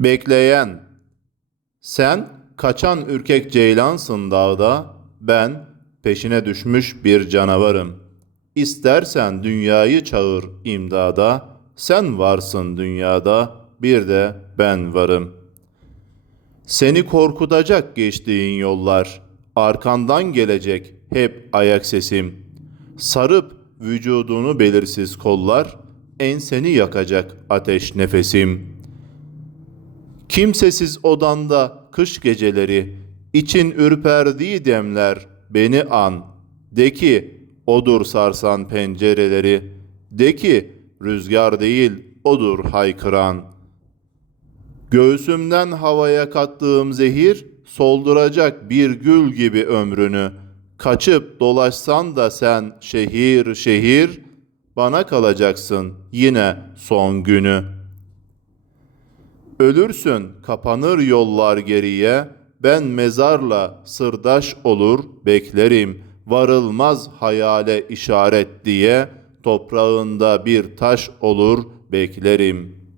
Bekleyen Sen kaçan ürkek ceylansın dağda, ben peşine düşmüş bir canavarım. İstersen dünyayı çağır imdada, sen varsın dünyada, bir de ben varım. Seni korkutacak geçtiğin yollar, arkandan gelecek hep ayak sesim. Sarıp vücudunu belirsiz kollar, enseni yakacak ateş nefesim.'' Kimsesiz odanda kış geceleri, için ürperdiği demler beni an. De ki odur sarsan pencereleri, de ki rüzgar değil odur haykıran. Göğsümden havaya kattığım zehir, solduracak bir gül gibi ömrünü. Kaçıp dolaşsan da sen şehir şehir, bana kalacaksın yine son günü.'' Ölürsün, kapanır yollar geriye, ben mezarla sırdaş olur beklerim. Varılmaz hayale işaret diye, toprağında bir taş olur beklerim.''